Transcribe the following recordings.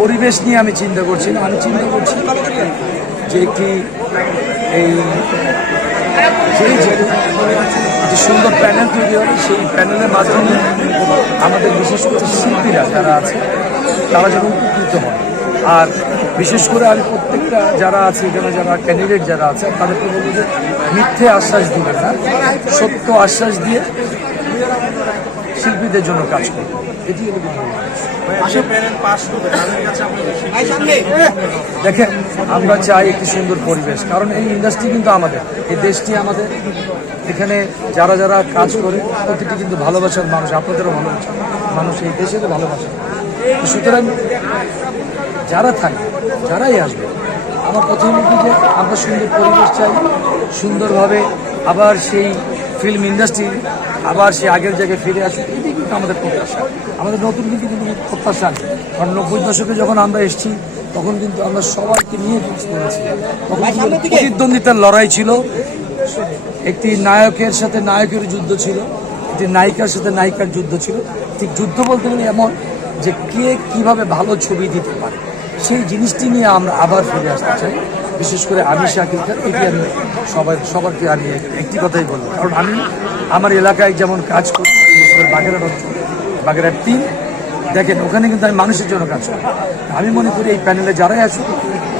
পরিবেশ নিয়ে আমি চিন্তা করছি না। আমি চিন্তা করছি যে একটি এই যে সুন্দর প্যানেল তৈরি হবে, সেই প্যানেলের মাধ্যমে আমাদের বিশেষ করে শিল্পীরা যারা আছে, তারা যেন উপকৃত হয় আর বিশেষ করে আমি প্রত্যেকটা যারা আছে, এখানে যারা ক্যান্ডিডেট যারা আছে, তাদেরকে বলব যে মিথ্যে আশ্বাস দিবেন না, সত্য আশ্বাস দিয়ে শিল্পীদের জন্য কাজ করবে এটি দেখেন আমরা চাই একটি সুন্দর পরিবেশ কারণ এই ইন্ডাস্ট্রি কিন্তু আমাদের এই দেশটি আমাদের। এখানে যারা যারা কাজ করে প্রতিটি কিন্তু ভালোবাসার মানুষ আপনাদেরও ভালোবাসা। মানুষ এই দেশেরও ভালোবাসা। সুতরাং যারা থাকে যারাই আসবে আমার হলো যে আমরা সুন্দর পরিবেশ চাই সুন্দরভাবে আবার সেই ফিল্ম ইন্ডাস্ট্রি আবার সে আগের জায়গায় ফিরে আসুক এটি কিন্তু আমাদের প্রত্যাশা। আমাদের নতুন কিন্তু কিন্তু প্রত্যাশা নেই কারণ নব্বই দশকে যখন আমরা এসেছি তখন কিন্তু আমরা সবাইকে নিয়ে কাজ করেছি। তখন প্রতিদ্বন্দ্বিতার লড়াই ছিল। একটি নায়কের সাথে নায়কের যুদ্ধ ছিল একটি নায়িকার সাথে নায়িকার যুদ্ধ ছিল। ঠিক যুদ্ধ বলতে গেলে এমন যে কে কীভাবে ভালো ছবি দিতে পারে। সেই জিনিসটি নিয়ে আমরা আবার ফিরে আসতে চাই। বিশেষ করে আমি শাকিল খান এটি আমি সবাই সবারকে আমি একটি কথাই বলব। কারণ আমি আমার এলাকায় যেমন কাজ করি, বিশেষ করে বাগেরহাট অঞ্চল তিন, দেখেন ওখানে কিন্তু আমি মানুষের জন্য কাজ করি। আমি মনে করি এই প্যানেলে যারাই আসুক,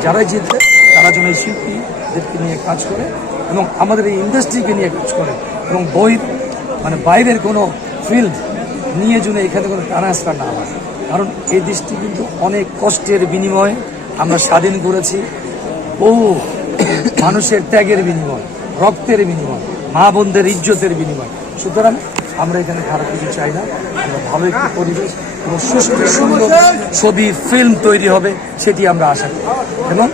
যারাই জিতবে, তারা যেন এই শিল্পীদেরকে নিয়ে কাজ করে এবং আমাদের এই ইন্ডাস্ট্রিকে নিয়ে কাজ করে এবং বই মানে বাইরের কোনো ফিল্ড নিয়ে যেন এখানে কোনো ট্রান্সফার না হয়। কারণ এই দেশটি কিন্তু অনেক কষ্টের বিনিময়ে আমরা স্বাধীন করেছি। বহু মানুষের ত্যাগের বিনিময়, রক্তের বিনিময়, মা বোনদের ইজ্জতের বিনিময়। সুতরাং আমরা এখানে খারাপ কিছু চাই না। আমরা ভালো একটি পরিবেশ এবং সুস্থ সুন্দর ছবি ফিল্ম তৈরি হবে, সেটি আমরা আশা করি। এবং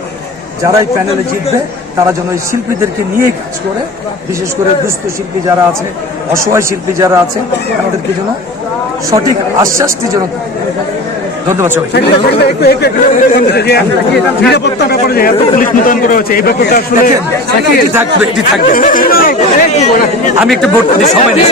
যারাই প্যানেলে জিতবে, তারা যেন এই শিল্পীদেরকে নিয়েই কাজ করে, বিশেষ করে দুস্থ শিল্পী যারা আছে, অসহায় শিল্পী যারা আছে, তাদেরকে যেন সঠিক আশ্বাসটি যেন ধন্যবাদ সবাই নিরাপত্তার ব্যাপারে এত পুলিশ মোতায়েন করা হয়েছে এই ব্যাপারটা আসলে এটি থাকবে এটি থাকবে আমি একটা ভোট দিই সময় নেই